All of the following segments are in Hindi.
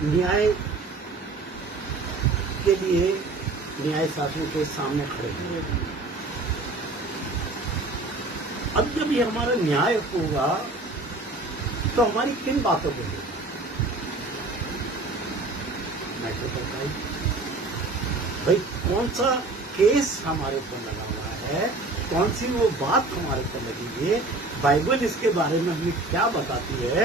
न्याय के लिए न्याय शासन के सामने खड़े हुए। अब जब ये हमारा न्याय होगा तो हमारी किन बातों को मैटर करता है भाई, कौन सा केस हमारे ऊपर लगा हुआ है, कौन सी वो बात हमारे ऊपर लगी है, बाइबल इसके बारे में हमें क्या बताती है।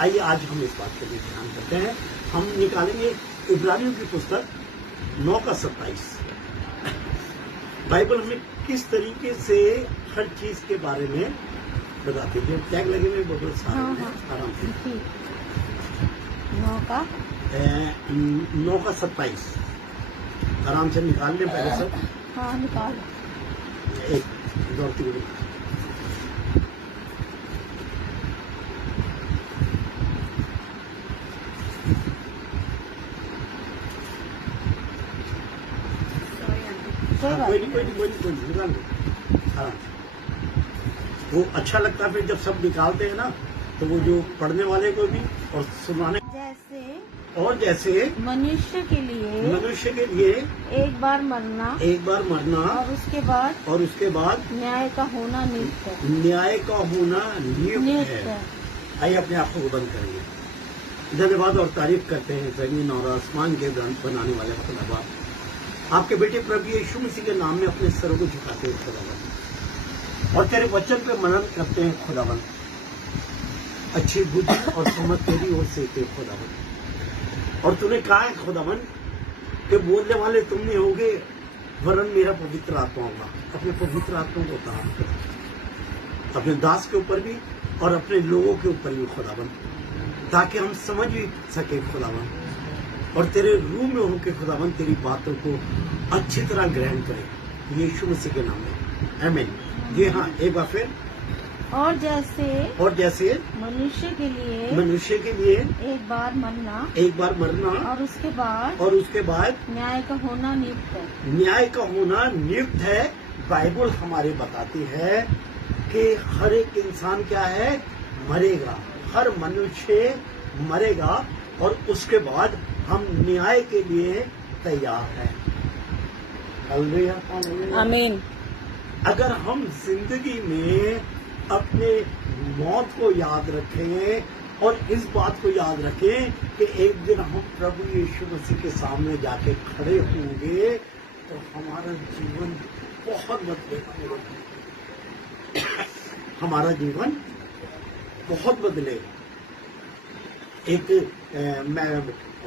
आइए आज हम इस बात पर भी ध्यान करते हैं। हम निकालेंगे इब्रानियों की पुस्तक 9:27। बाइबल हमें किस तरीके से हर चीज के बारे में बताती है। टैग लगे हुए बहुत सारे आराम से। 9:27 आराम से निकाल लें पहले सब। हाँ निकाल। एक दौड़ती हुई कोई नहीं निकाल लो आराम से। वो अच्छा लगता है फिर जब सब निकालते हैं ना, तो वो जो पढ़ने वाले को भी और सुनाने जैसे मनुष्य के लिए एक बार मरना और उसके बाद न्याय का होना नियुक्त है। आइए अपने आप को बंद करेंगे। धन्यवाद और तारीफ करते हैं जमीन और आसमान के बनाने वाले खुदा। आपके बेटे प्रभु यीशु मसीह के नाम में अपने सरों को झुकाते हैं खुदावन, और तेरे वचन पे मनन करते हैं खुदावन। अच्छी बुद्धि और समझ तेरी ओर से खुदावन, और तूने कहा है खुदावन कि बोलने वाले तुम नहीं होगे वरन मेरा पवित्र आत्मा होगा। अपने पवित्र आत्मा को उतार कर अपने दास के ऊपर भी और अपने लोगों के ऊपर भी खुदावन, ताकि हम समझ भी सके खुदावन, और तेरे रूह में होके खुदावन तेरी बातों को अच्छी तरह ग्रहण करें यीशु मसीह के नाम में, आमीन। जी हाँ, एक बार फिर। और जैसे मनुष्य के लिए एक बार मरना और उसके बाद न्याय का होना नियुक्त है। बाइबल हमारे बताती है कि हर एक इंसान क्या है, मरेगा। हर मनुष्य मरेगा और उसके बाद हम न्याय के लिए तैयार हैं। हालेलुया, आमीन। अगर हम जिंदगी में अपने मौत को याद रखें और इस बात को याद रखें कि एक दिन हम प्रभु यीशु मसीह के सामने जाके खड़े होंगे, तो हमारा जीवन बहुत बदलेगा। हमारा जीवन बहुत बदलेगा। मैं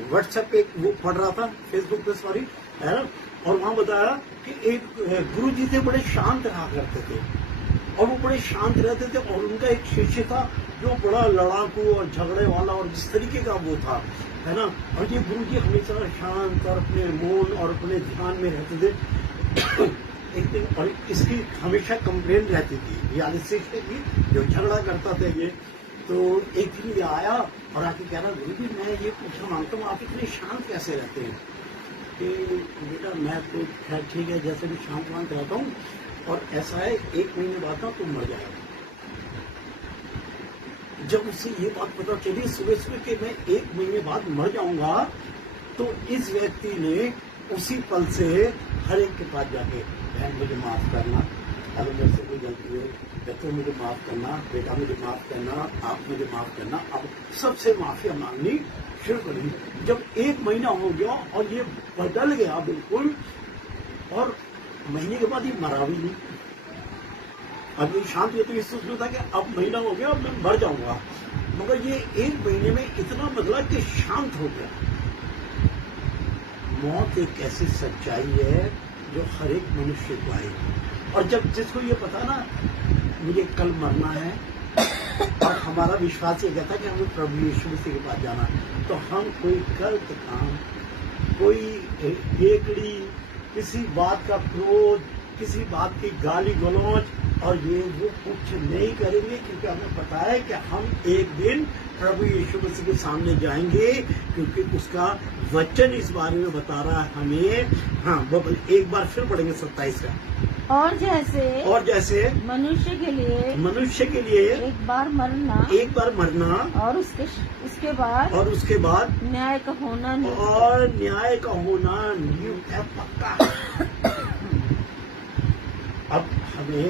व्हाट्सएप पे वो पढ़ रहा था, फेसबुक पे सॉरी, है ना, और वहां बताया कि एक गुरु जी थे, बड़े शांत रहा करते थे, और वो बड़े शांत रहते थे, और उनका एक शिष्य था जो बड़ा लड़ाकू और झगड़े वाला और जिस तरीके का वो था, है ना, और ये गुरु जी हमेशा शांत और अपने मौन और अपने ध्यान में रहते थे। एक दिन और इसकी हमेशा कंप्लेन रहती थी, याद शिष्य की जो झगड़ा करता था ये, तो एक दिन ये आया और आके कह रहा, गुरु जी मैं ये पूछना मांगता हूँ, आप इतने शांत कैसे रहते हैं? कि बेटा मैं तो खैर ठीक है, जैसे भी शांत रहता हूँ, और ऐसा है 1 महीने बाद ना तुम मर जाएगा। जब उसे ये बात पता चली सुबह के मैं 1 महीने बाद मर जाऊंगा, तो इस व्यक्ति ने उसी पल से हर एक के पास जाके, बहन मुझे माफ करना, अगर मेरे से कोई गलती हो, बच्चों मुझे माफ करना, बेटा मुझे माफ करना, आप मुझे माफ करना, अब सबसे माफिया मांगनी शुरू कर दी। जब 1 महीना हो गया और ये बदल गया बिल्कुल, और महीने के बाद ये मरा भी नहीं। अब ये शांत हुए तो ये सोच था कि अब महीना हो गया, अब मैं मर जाऊंगा, मगर ये 1 महीने में इतना बदला कि शांत हो गया। मौत एक ऐसी सच्चाई है जो हर एक मनुष्य को आई, और जब जिसको ये पता ना मुझे कल मरना है, और हमारा विश्वास ये कहता है कि हमें प्रभु यीशु मसीह के पास जाना, तो हम कोई गलत काम, कोई एकड़ी, किसी बात का क्रोध, किसी बात की गाली गलौज और ये वो कुछ नहीं करेंगे, क्योंकि हमें पता है कि हम एक दिन प्रभु यीशु मसीह के सामने जाएंगे, क्योंकि उसका वचन इस बारे में बता रहा है हमें। हाँ, वो एक बार फिर पढ़ेंगे 27 का। और जैसे मनुष्य के लिए एक बार मरना और उसके बाद न्याय का होना नियुक्त है, पक्का। अब हमें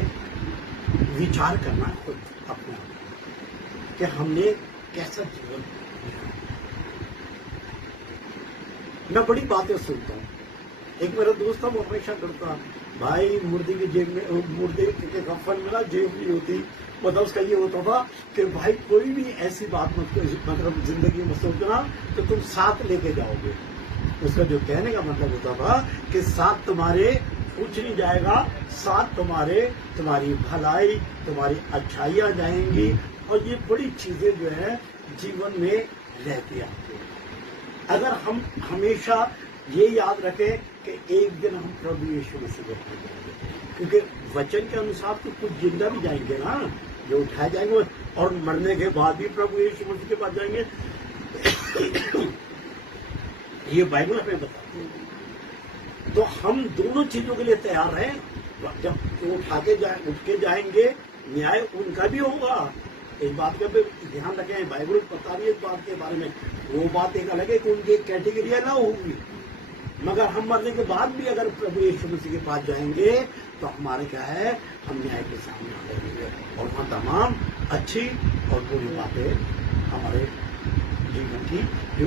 विचार करना है खुद अपना कि हमने कैसा जीवन जिया। मैं बड़ी बातें सुनता हूँ। एक मेरा दोस्त था, वो हमेशा करता, भाई मुर्दे की जेब में, मुर्दे के कफन में ना जेब नहीं होती। मतलब उसका ये होता था कि भाई कोई भी ऐसी बात मतलब जिंदगी में सोचना तो तुम साथ लेके जाओगे। उसका जो कहने का मतलब होता था कि साथ तुम्हारे कुछ नहीं जाएगा, साथ तुम्हारी भलाई, तुम्हारी अच्छाइयाँ जाएंगी, और ये बड़ी चीजें जो है जीवन में रहती आती। अगर हम हमेशा ये याद रखें कि एक दिन हम प्रभु यीशु मसीह के पास जाएंगे, क्योंकि वचन के अनुसार तो कुछ जिंदा भी जाएंगे ना, जो उठाए जाएंगे, और मरने के बाद भी प्रभु यीशु मसीह के पास जाएंगे। ये बाइबल हमें बताती है। तो हम दोनों चीजों के लिए तैयार हैं। जब उठ के जाएंगे, न्याय उनका भी होगा। इस बात का भी ध्यान रखें, बाइबल बता रही है इस बात के बारे में। वो बात एक अलग है कि उनकी एक कैटेगरी ना होगी, मगर हम मरने के बाद भी अगर प्रभु यीशु मसीह के पास जाएंगे तो हमारे क्या है, हम न्याय के सामने आ जाएंगे, और वहाँ तमाम अच्छी और बुरी बातें हमारे जीवन की जो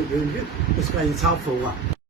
उसका इंसाफ होगा।